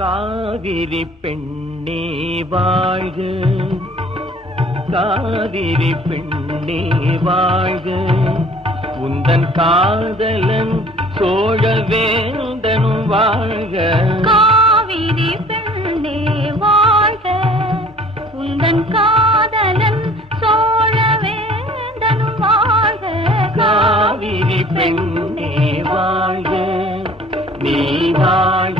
காவிரி பெண்ணே வாழ்க. காவிரி பெண்ணே வாழ்க. உந்தன் காதலன் சோழ வேந்தனும் வாழ்க. காவிரி பெண்ணே வாழ்க. உந்தன் காதலன் சோழ வேந்தனும் வாழ்க. காவிரி பெண்ணே வாழ்க. நீ வாழ்க.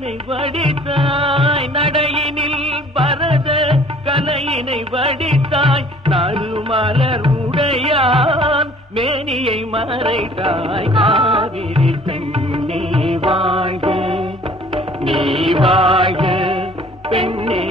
கலையினை வடித்தாய் நடையினில் பரத கலையினை வடித்தாய் நறுமலர் உடையான் மேனியை மறைத்தாய் காவிரி பெண்ணே வாழ்க நீ வாழ்க பெண்ணே